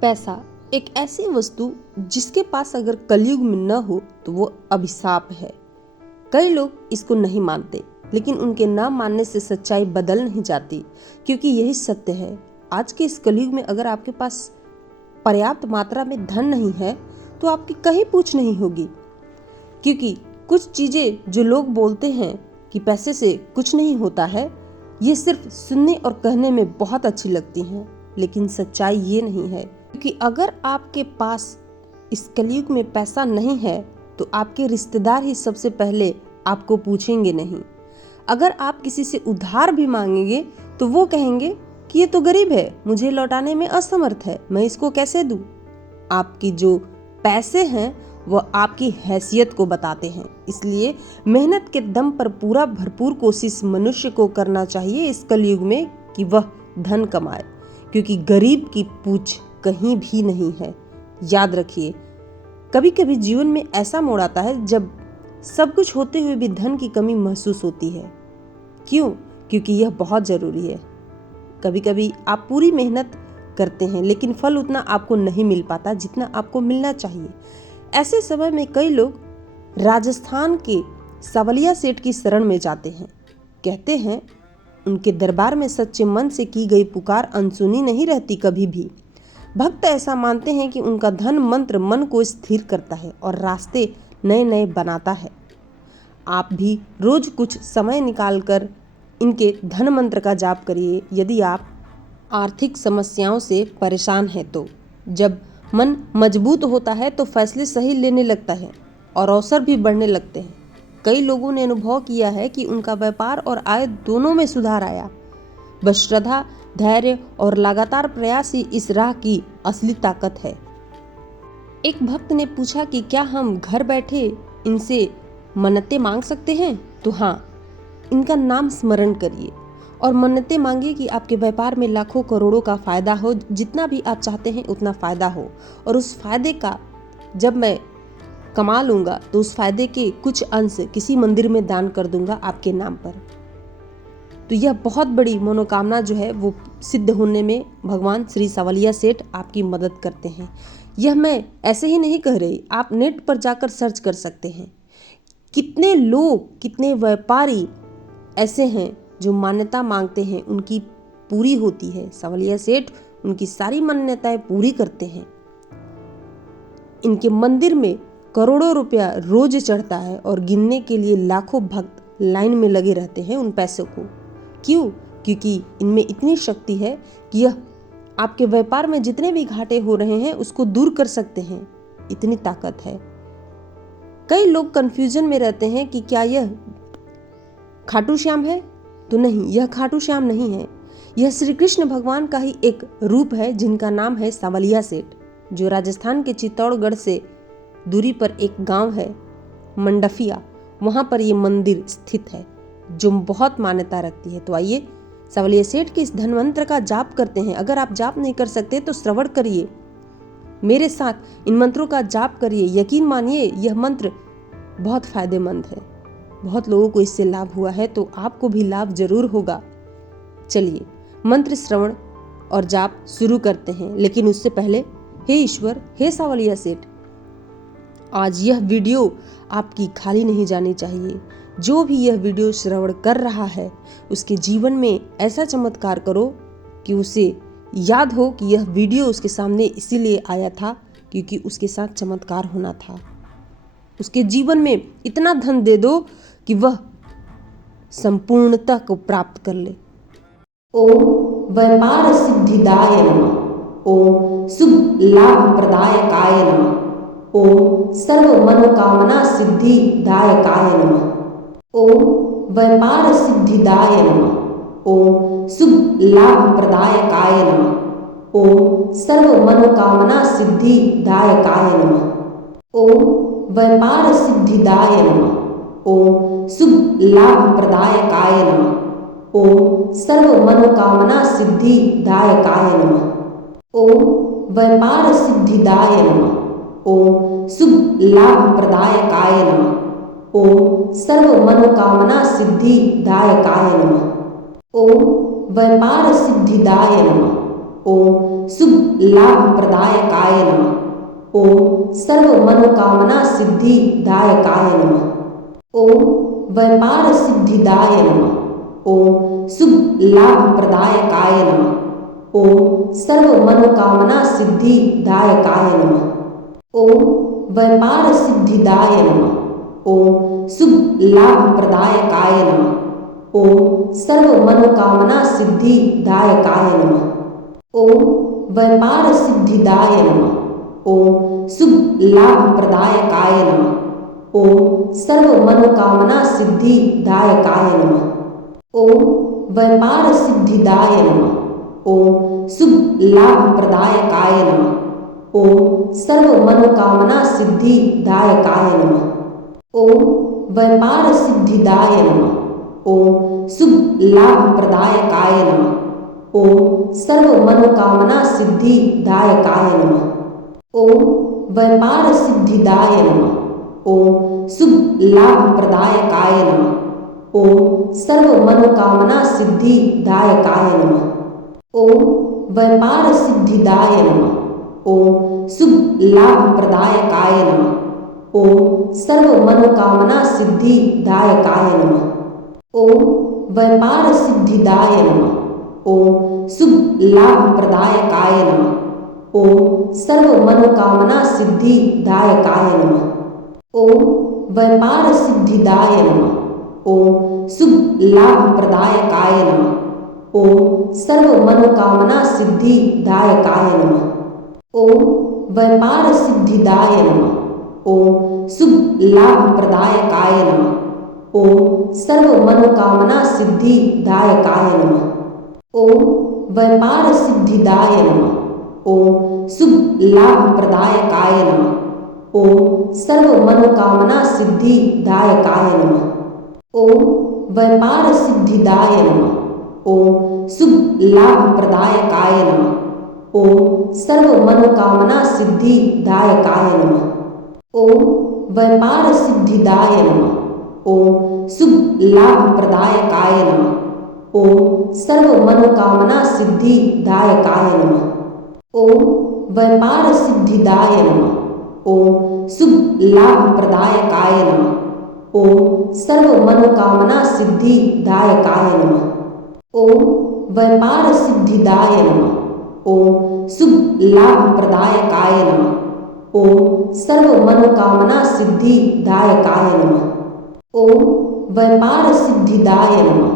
पैसा एक ऐसी वस्तु जिसके पास अगर कलयुग में न हो तो वो अभिशाप है। कई लोग इसको नहीं मानते, लेकिन उनके ना मानने से सच्चाई बदल नहीं जाती, क्योंकि यही सत्य है। आज के इस कलयुग में अगर आपके पास पर्याप्त मात्रा में धन नहीं है तो आपकी कहीं पूछ नहीं होगी, क्योंकि कुछ चीजें जो लोग बोलते हैं कि पैसे से कुछ नहीं होता है, ये सिर्फ सुनने और कहने में बहुत अच्छी लगती हैं, लेकिन सच्चाई ये नहीं है। क्योंकि अगर आपके पास इस कलयुग में पैसा नहीं है तो आपके रिश्तेदार ही सबसे पहले आपको पूछेंगे नहीं। अगर आप किसी से उधार भी मांगेंगे तो वो कहेंगे कि ये तो गरीब है, मुझे लौटाने में असमर्थ है, मैं इसको कैसे दूं। आपकी जो पैसे हैं वह आपकी हैसियत को बताते हैं। इसलिए मेहनत के दम पर पूरा भरपूर कोशिश मनुष्य को करना चाहिए इस कलयुग में कि वह धन कमाए, क्योंकि गरीब की पूछ कहीं भी नहीं है। याद रखिए, कभी कभी जीवन में ऐसा मोड़ आता है जब सब कुछ होते हुए भी धन की कमी महसूस होती है। क्यों? क्योंकि यह बहुत जरूरी है। कभी कभी आप पूरी मेहनत करते हैं लेकिन फल उतना आपको नहीं मिल पाता जितना आपको मिलना चाहिए। ऐसे समय में कई लोग राजस्थान के सवलिया सेठ की शरण में जाते हैं। कहते हैं उनके दरबार में सच्चे मन से की गई पुकार अनसुनी नहीं रहती कभी भी। भक्त ऐसा मानते हैं कि उनका धन मंत्र मन को स्थिर करता है और रास्ते नए नए बनाता है। आप भी रोज कुछ समय निकालकर इनके धन मंत्र का जाप करिए यदि आप आर्थिक समस्याओं से परेशान हैं तो। जब मन मजबूत होता है तो फैसले सही लेने लगता है और अवसर भी बढ़ने लगते हैं। कई लोगों ने अनुभव किया है कि उनका व्यापार और आय दोनों में सुधार आया। बस श्रद्धा, धैर्य और लगातार प्रयास ही इस राह की असली ताकत है। एक भक्त ने पूछा कि क्या हम घर बैठे इनसे मन्नतें मांग सकते हैं? तो हाँ, इनका नाम स्मरण करिए और मन्नतें मांगिए कि आपके व्यापार में लाखों करोड़ों का फायदा हो, जितना भी आप चाहते हैं उतना फायदा हो। और उस फायदे का जब मैं कमा लूंगा तो उस फायदे के कुछ अंश किसी मंदिर में दान कर दूंगा आपके नाम पर। तो यह बहुत बड़ी मनोकामना जो है वो सिद्ध होने में भगवान श्री सवलिया सेठ आपकी मदद करते हैं। यह मैं ऐसे ही नहीं कह रही, आप नेट पर जाकर सर्च कर सकते हैं। कितने लोग, कितने व्यापारी ऐसे हैं जो मान्यता मांगते हैं, उनकी पूरी होती है। सवलिया सेठ उनकी सारी मान्यताएं पूरी करते हैं। इनके मंदिर में करोड़ों रुपया रोज चढ़ता है और गिनने के लिए लाखों भक्त लाइन में लगे रहते हैं उन पैसों को। क्यों? क्योंकि इनमें इतनी शक्ति है कि यह आपके व्यापार में जितने भी घाटे हो रहे हैं उसको दूर कर सकते हैं। इतनी ताकत है। कई लोग कंफ्यूजन में रहते हैं कि क्या यह खाटू श्याम है? तो नहीं, यह खाटू श्याम नहीं है। यह श्री कृष्ण भगवान का ही एक रूप है जिनका नाम है सवलिया सेठ, जो राजस्थान के चित्तौड़गढ़ से दूरी पर एक गांव है मंडफिया, वहां पर यह मंदिर स्थित है जो बहुत मान्यता रखती है। तो आइए सवलिया सेठ के इस धनवंत्र का जाप करते हैं। अगर आप जाप नहीं कर सकते तो श्रवण करिए, मेरे साथ इन मंत्रों का जाप करिए। यकीन मानिए यह मंत्र बहुत फायदेमंद है। बहुत लोगों को इससे लाभ हुआ है, तो आपको भी लाभ जरूर होगा। चलिए मंत्र श्रवण और जाप शुरू करते हैं। लेकिन उससे पहले, हे ईश्वर, हे सवलिया सेठ, आज यह वीडियो आपकी खाली नहीं जानी चाहिए। जो भी यह वीडियो श्रवण कर रहा है उसके जीवन में ऐसा चमत्कार करो कि उसे याद हो कि यह वीडियो उसके सामने इसीलिए आया था क्योंकि उसके साथ चमत्कार होना था। उसके जीवन में इतना धन दे दो कि वह संपूर्णता को प्राप्त कर ले। ओम व्यापार सिद्धिदाय नमः। ओम शुभ लाभ प्रदायकाय नमः। ओम सर्व मनोकामना सिद्धिदायकाय नमः। ओम व्यापार सिद्धिदाय नमः। ओम शुभ लाभ प्रदायकाय नमः। ओम सर्व मनोकामना सिद्धिदायकाय नमः। ओम व्यापार सिद्धिदाय नमः। ओम शुभ लाभ प्रदायकाय नमः। ओम सर्व मनोकामना सिद्धिदायकाय नमः। ओम व्यापार सिद्धिदाय नमः। ओम शुभ लाभ प्रदायकाय नमः। ओम सर्व मनोकामना सिद्धिदायकाय नमः। ओम व्यापार सिद्धिदाय नमः। ओम शुभ लाभप्रदायकाय नमः। ओम सर्व मनोकामना सिद्धिदायकाय नमः। ओम व्यापार सिद्धिदाय नमः। ओम शुभ लाभप्रदायकाय नमः। ओम सर्व मनोकामना सिद्धिदायकाय नमः। ओम व्यापार सिद्धिदाय नमः। ओम शुभ लाभप्रदायकाय नमः। ओम सर्व मनोकामना सिद्धिदायकाय नमः। ओम व्यापार सिद्धिदाय नमः। ओम शुभ लाभप्रदायकाय नमः। ओम सर्व मनोकामना सिद्धिदायकाय नमः। ओम व्यापार सिद्धिदाय नमः। ओम शुभ लाभप्रदायकाय नमः। ओम सर्व मनोकामना सिद्धिदायकाय नमः। ओम व्यापार सिद्धिदाय नमः। ओम शुभ लाभप्रदायकाय नमः। ओम सर्व मनोकामना सिद्धिदायकाय नमः। ओम व्यापार सिद्धिदाय नमः। ओम शुभ लाभप्रदायकाय नमः। ओम सर्व मनोकामना सिद्धिदायकाय नमः। ओम व्यापार सिद्धिदाय नमः। ओम शुभ लाभप्रदायकाय नमः। ओम सर्व मनोकामना सिद्धिदायकाय नमः। ओम व्यापार सिद्धिदाय नमः। ओम शुभ लाभप्रदायकाय नमः। ओम सर्व मनोकामना सिद्धिदायकाय नमः। ओम व्यापार सिद्धिदाय नमः। ओम शुभ लाभप्रदायकाय नमः। ओम सर्व मनोकामना सिद्धिदायकाय नमः। ओम व्यापार सिद्धिदाय नमः। ओम शुभ लाभप्रदायकाय नमः। ओम सर्व मनोकामना सिद्धिदायकाय नमः। ओम व्यापार सिद्धिदाय नमः। ओम शुभ लाभप्रदायकाय नमः। ओम सर्व मनोकामना सिद्धिदायकाय नमः। ओम व्यापार सिद्धिदाय नमः। ओम शुभ लाभप्रदायकाय नमः। ओम सर्व मनोकामना सिद्धिदायकाय नमः। ओम व्यापार सिद्धिदाय नमः। ओम शुभ लाभप्रदायकाय नमः। ओम सर्व मनोकामना सिद्धिदायकाय नमः। ओम व्यापार सिद्धिदाय नमः। ओम शुभ लाभप्रदायकाय नमः। ओम सर्व मनोकामना सिद्धिदायकाय नमः। ओम व्यापार सिद्धिदाय नमः। ओम शुभ लाभप्रदायकाय नमः। ओम सर्व मनोकामना सिद्धिदायकाय नमः। ओम व्यापार सिद्धिदाय नमः।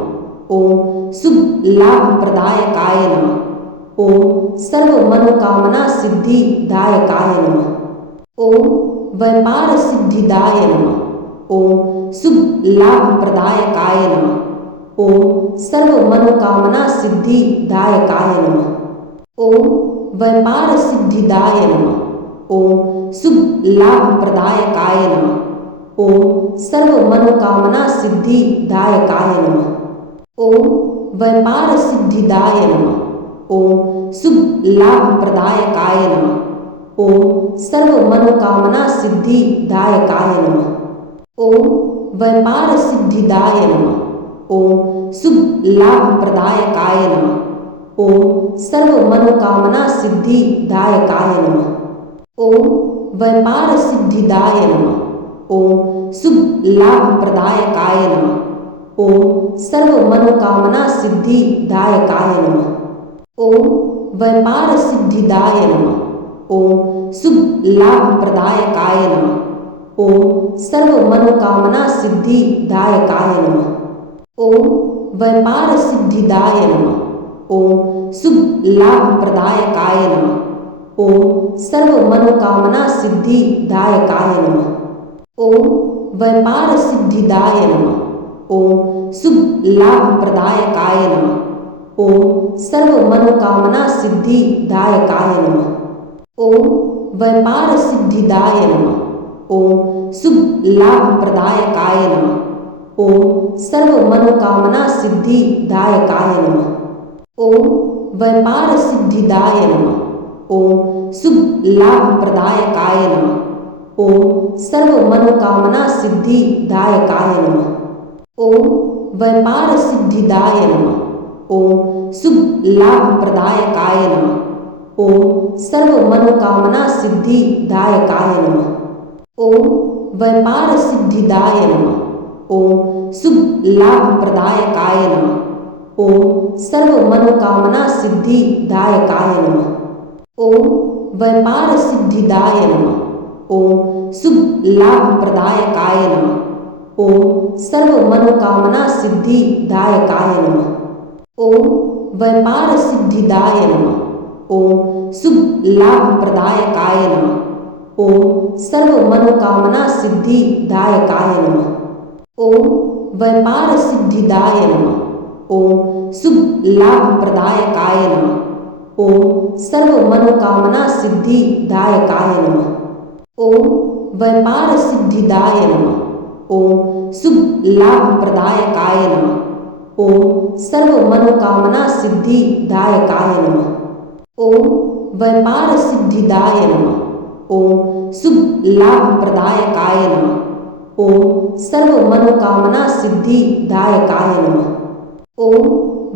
ओम शुभ लाभप्रदायकाय नमः। ओम सर्व मनोकामना सिद्धिदायकाय नमः। ओम व्यापार सिद्धिदाय नमः। ओम शुभ लाभप्रदायकाय नमः। ओम सर्व मनोकामना सिद्धिदायकाय नमः। ओम व्यापार सिद्धिदाय नमः। ओम शुभ लाभप्रदायकाय नमः। ओम सर्व मनोकामना सिद्धिदायकाय नमः। ओम व्यापार सिद्धिदाय नमः। ओम शुभ लाभप्रदायकाय नमः। ओम सर्व मनोकामना सिद्धिदायकाय नमः। ओम व्यापार सिद्धिदाय नमः। ओम शुभ लाभप्रदायकाय नमः। ओम सर्व मनोकामना सिद्धिदायकाय नमः। ओम व्यापार सिद्धिदाय नमः। ओम शुभ लाभप्रदायकाय नमः। ओम सर्व मनोकामना सिद्धिदायकाय नमः। ओम व्यापार सिद्धिदाय नमः। ओम शुभ लाभप्रदायकाय नमः। ओम सर्व मनोकामना सिद्धिदायकाय नमः। ओम व्यापार सिद्धिदाय नमः। ओम शुभ लाभप्रदायकाय नमः। ओम सर्व मनोकामना सिद्धिदायकाय नमः। ओम व्यापार सिद्धिदाय नमः। ओम शुभ लाभप्रदायकाय नमः। ओम सर्व मनोकामना सिद्धिदायकाय नमः। ओम व्यापार सिद्धिदाय नमः। ओम शुभ लाभप्रदायकाय नमः। ओम सर्व मनोकामना सिद्धिदायकाय नमः। ओम व्यापार सिद्धिदाय नमः। ओम शुभ लाभप्रदायकाय नमः। ओम सर्व मनोकामना सिद्धिदायकाय नमः। ओम व्यापार सिद्धिदाय नमः। ओम शुभ लाभप्रदायकाय नमः। ओम सर्व मनोकामना सिद्धिदायकाय नमः। ओम व्यापार सिद्धिदाय नमः। ओम शुभ लाभ प्रदायकाय नमः। ओम सर्व मनोकामना सिद्धिदायकाय नमः। ओम व्यापार सिद्धिदाय नमः। ओम शुभ लाभ प्रदायकाय नमः। ओम सर्व मनोकामना सिद्धिदायकाय नमः। ओम व्यापार सिद्धिदाय नमः। ओम शुभ लाभ प्रदायकाय नमः। ओम सर्व मनोकामना सिद्धिदायकाय नमः। ओम व्यापार सिद्धिदाय नमः। ओम शुभ लाभ प्रदायकाय नमः। ओम सर्व मनोकामना सिद्धिदायकाय नमः। ओम व्यापार सिद्धिदाय नमः। ओम शुभ लाभ प्रदायकाय नमः। ओम सर्व मनोकामना सिद्धिदायकाय नमः। ओम व्यापार सिद्धिदाय नमः। ओम शुभ लाभ प्रदायकाय नमः। ओम सर्व मनोकामना सिद्धिदायकाय नमः। ओम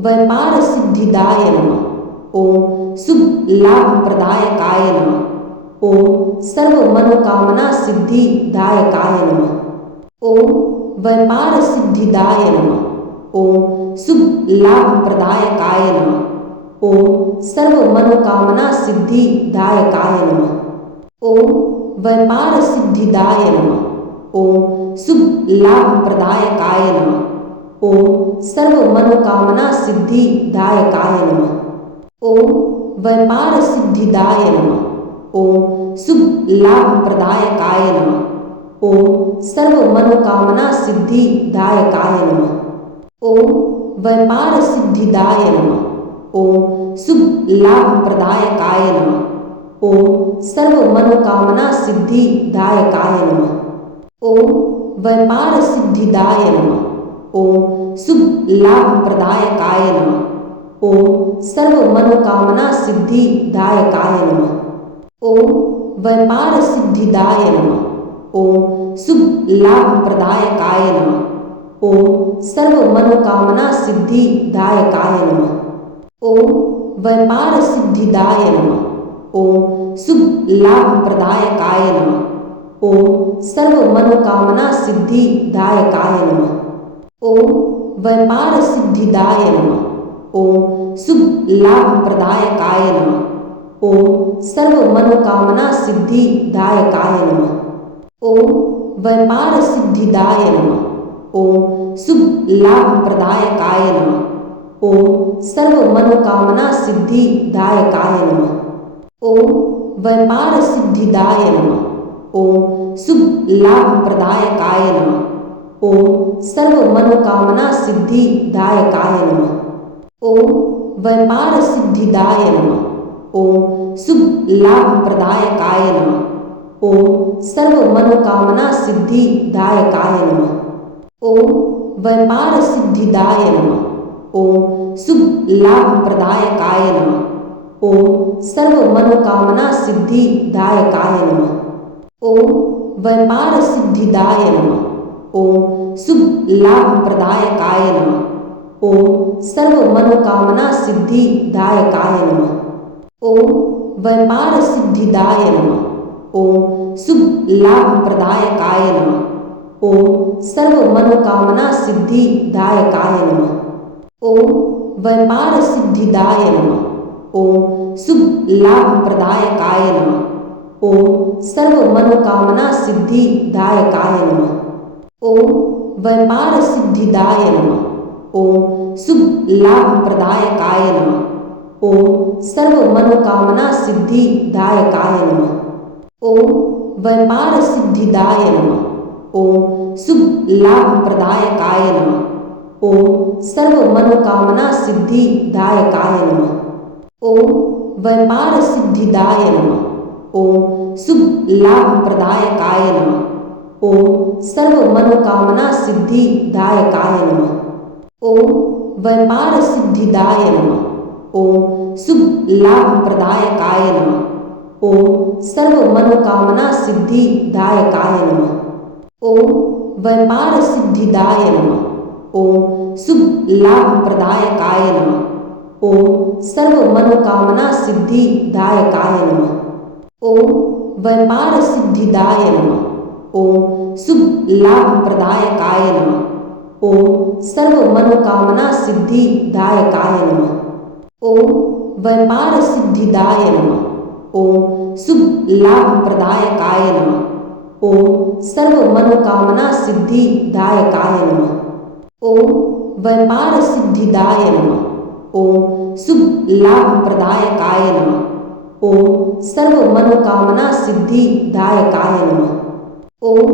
व्यापार सिद्धिदाय नमः। ओम शुभ लाभ प्रदायकाय नमः। ओम सर्व मनोकामना सिद्धिदायकाय नमः। ओम व्यापार सिद्धिदाय नमः। ओम शुभ लाभ प्रदायकाय नमः। ओम सर्व मनोकामना सिद्धिदायकाय नमः। ओम व्यापार सिद्धिदाय नमः। ओम शुभ लाभ प्रदायकाय नमः। ओम सर्व मनोकामना सिद्धिदायकाय नमः। ओम व्यापार सिद्धिदाय नमः। ओम शुभ लाभ प्रदायकाय नमः। ओम सर्व मनोकामना सिद्धिदायकाय नमः। ओम व्यापार सिद्धिदाय नमः। ओम शुभ लाभ प्रदायकाय नमः। ओम सर्व मनोकामना सिद्धिदायकाय नमः। ओम व्यापार सिद्धिदाय नमः। ओम शुभ लाभ प्रदायकाय नमः। ओम सर्व मनोकामना सिद्धिदायकाय नमः। ओम व्यापार सिद्धिदाय नमः। ओम शुभ लाभ प्रदायकाय नमः। ओम सर्व मनोकामना सिद्धिदायकाय नमः। ओम व्यापार सिद्धिदाय नमः। ओम शुभ लाभ प्रदायकाय नमः। ओम सर्व मनोकामना सिद्धिदायकाय नमः। ओम व्यापार सिद्धिदाय नमः। ओम शुभ लाभ प्रदायकाय नमः। ओम सर्व मनोकामना सिद्धिदायकाय नमः। ओम व्यापार सिद्धिदाय नमः। ओम शुभ लाभ प्रदायकाय नमः। ओम सर्व मनोकामना सिद्धिदायकाय नमः। ओम व्यापार सिद्धिदाय नमः। ओम शुभ लाभ प्रदायकाय नमः। ओम सर्व मनोकामना सिद्धिदायकाय नमः। ओम व्यापार सिद्धिदाय नमः। ओम शुभ लाभ प्रदायकाय नमः। ओम सर्व मनोकामना सिद्धिदायकाय नमः। ओम व्यापार सिद्धिदाय नमः। ओम शुभ लाभ प्रदायकाय नमः। ओम सर्व मनोकामना सिद्धिदायकाय नमः। ओम व्यापार सिद्धिदाय नमः। ओम शुभ लाभ प्रदायकाय नमः। ओम सर्व मनोकामना सिद्धिदायकाय नमः। ओम व्यापार सिद्धिदाय नमः। ओम शुभ लाभ प्रदायकाय नमः। ओम सर्व मनोकामना सिद्धिदायकाय नमः। ओम व्यापार सिद्धिदाय नमः। ओम शुभ लाभ प्रदायकाय नमः। ओम सर्व मनोकामना सिद्धिदायकाय नमः। ओम व्यापार सिद्धिदाय नमः। ओम शुभ लाभ प्रदायकाय नमः। ओम सर्व मनोकामना सिद्धिदायकाय नमः। ओम व्यापार सिद्धिदाय नमः। ओम शुभ लाभ प्रदायकाय नमः। ओम सर्व मनोकामना सिद्धिदायकाय नमः। ओम व्यापार सिद्धिदाय नमः। ओम शुभ लाभ प्रदायकाय नमः। ओम सर्व मनोकामना सिद्धिदायकाय नमः। ओम व्यापार सिद्धिदाय नमः। ओम शुभ लाभ प्रदायकाय नमः। ओम सर्व मनोकामना सिद्धिदायकाय नमः। ओम व्यापार सिद्धिदाय नमः। ओम शुभ लाभ प्रदायकाय नमः। ओम सर्व मनोकामना सिद्धिदायकाय नमः। ओम व्यापार सिद्धिदाय नमः। ओम शुभ लाभ प्रदायकाय नमः। ओम सर्व मनोकामना सिद्धिदायकाय नमः। ओम व्यापार सिद्धिदाय नमः। ओम शुभ लाभ प्रदायकाय नमः। ओम सर्व मनोकामना सिद्धिदायकाय नमः। ओम व्यापार सिद्धिदाय नमः। ओम शुभ लाभ प्रदायकाय नमः। ओम सर्व मनोकामना सिद्धिदायकाय नमः। ओम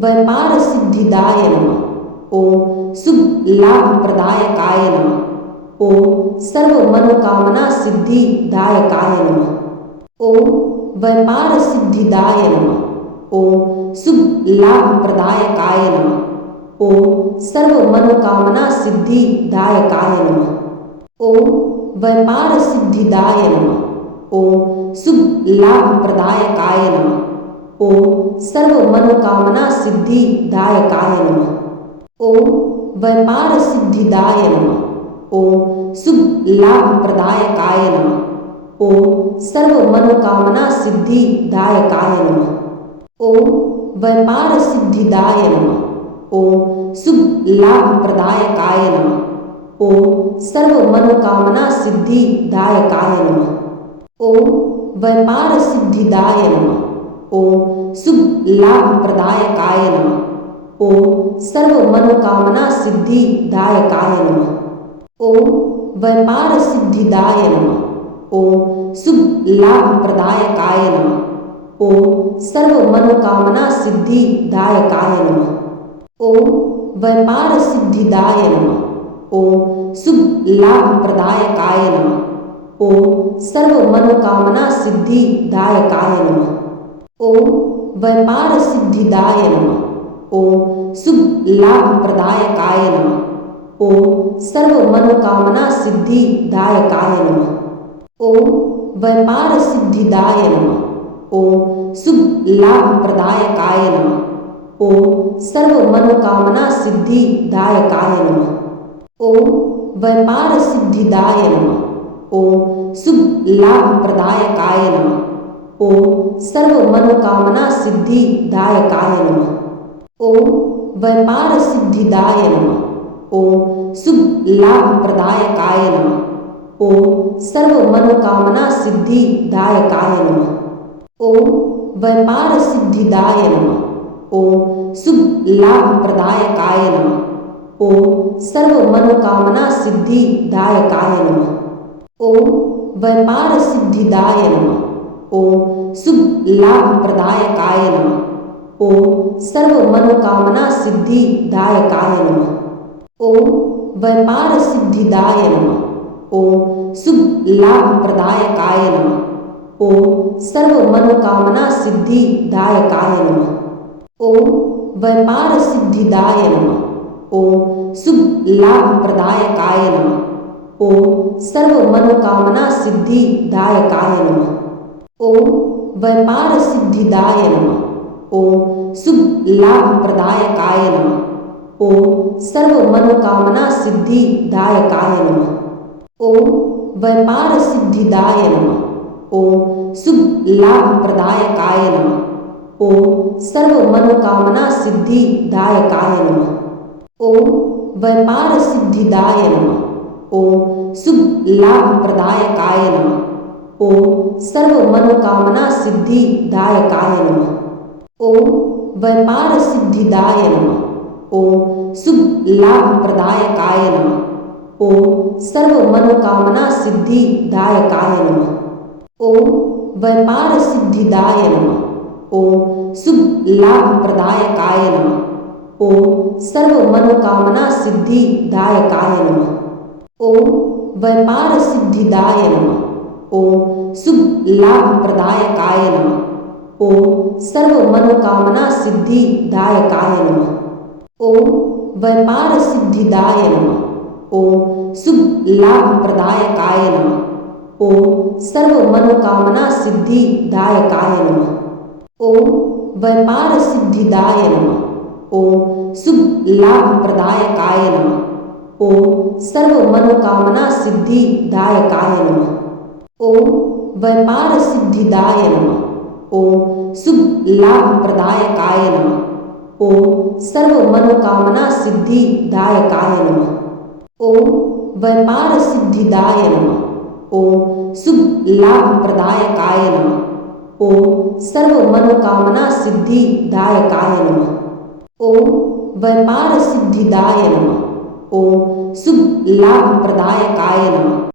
व्यापार सिद्धिदाय नमः। ओम शुभ लाभ प्रदायकाय नमः। ओम सर्व मनोकामना सिद्धिदायकाय नमः। ओम व्यापार सिद्धिदाय नमः। ओम शुभ लाभ प्रदायकाय नमः। ओम सर्व मनोकामना सिद्धिदायकाय नमः। ओम व्यापार सिद्धिदाय नमः। ओम शुभ लाभ प्रदायकाय नमः। ओम सर्व मनोकामना सिद्धिदायकाय नमः। ओम व्यापार सिद्धिदाय नमः। ओम शुभ लाभ प्रदायकाय नमः। ओम सर्व मनोकामना सिद्धिदायकाय नमः। ओम व्यापार सिद्धिदाय नमः। ओम शुभ लाभ प्रदायकाय नमः। ओम सर्व मनोकामना सिद्धिदायकाय नमः। ओम व्यापार सिद्धिदाय नमः। ओम शुभ लाभ प्रदायकाय नमः। ओम सर्व मनोकामना सिद्धिदायकाय नमः। ओम व्यापार सिद्धिदाय नमः। ओम शुभ लाभ प्रदायकाय नमः। ओम सर्व मनोकामना सिद्धिदायकाय नमः। ओम व्यापार सिद्धिदाय नमः। ओम शुभ लाभ प्रदायकाय नमः। ओम सर्व मनोकामना सिद्धिदायकाय नमः। ओम व्यापार सिद्धिदाय नमः। ओम शुभ लाभ प्रदायकाय नमः। ओम सर्व मनोकामना सिद्धिदायकाय नमः। ओम व्यापार सिद्धिदाय नमः। ओम शुभ लाभ प्रदायकाय नमः। ओम सर्व मनोकामना सिद्धिदायकाय नमः। ओम व्यापार सिद्धिदाय नमः। ओम शुभ लाभ प्रदायकाय नमः। ओम सर्व मनोकामना सिद्धिदायकाय नमः। ओम व्यापार सिद्धिदाय नमः। ओम शुभ लाभ प्रदायकाय नमः। ओम सर्व मनोकामना सिद्धिदायकाय नमः। ओम व्यापार सिद्धिदाय नमः। ओम शुभ लाभ प्रदायकाय नमः। ओम सर्व मनोकामना सिद्धिदायकाय नमः। ओम व्यापार सिद्धिदाय नमः। ओम शुभ लाभ प्रदायकाय नमः। ओम सर्व मनोकामना सिद्धिदायकाय नमः। ओम व्यापार सिद्धिदाय नमः। ओम शुभ लाभ प्रदायकाय नमः। ओम सर्व मनोकामना सिद्धिदायकाय नमः। ओम व्यापार सिद्धिदाय नमः। ओम शुभ लाभ प्रदायकाय नमः। ओम सर्व मनोकामना सिद्धिदायकाय नमः। ओम व्यापार सिद्धिदाय नमः। ओम शुभ लाभ प्रदायकाय नमः। ओम सर्व मनोकामना सिद्धिदायकाय नमः। ओम व्यापार सिद्धिदाय नमः। ओम शुभ लाभ प्रदायकाय नमः। ओम सर्व मनोकामना सिद्धिदायकाय नमः। ओम व्यापार सिद्धिदाय नमः। ओम शुभ लाभ प्रदायकाय नमः। ओम सर्व मनोकामना सिद्धिदायकाय नमः। ओम व्यापार सिद्धिदाय नमः। ओम शुभ लाभ प्रदायकाय नमः। ओम सर्व मनोकामना सिद्धिदायकाय नमः। ओम व्यापार सिद्धिदाय नमः। ओम शुभ लाभ प्रदायकाय नमः। ओम सर्व मनोकामना सिद्धिदायकाय नमः। ओम व्यापार सिद्धिदाय नमः। ओम शुभ लाभ प्रदायकाय नमः। ओम सर्व मनोकामना सिद्धिदायकाय नमः। ओम व्यापार सिद्धिदाय नमः। ओम शुभ लाभ प्रदायकाय नमः। ओम सर्व मनोकामना सिद्धिदायकाय नमः। ओम व्यापार सिद्धिदाय नमः। ओम शुभ लाभ प्रदायकाय नमः। ओम सर्व मनोकामना सिद्धिदायकाय नमः। ओम व्यापार सिद्धिदाय नमः। ओम शुभ लाभ प्रदायकाय नमः। ओम सर्व मनोकामना सिद्धिदायकाय नमः। ओम व्यापार सिद्धिदाय नमः। ओम शुभ लाभ प्रदायकाय नमः। ओम सर्व मनोकामना सिद्धिदायकाय नमः। ओम व्यापार सिद्धिदाय नमः। ओम शुभ लाभ प्रदायकाय नमः।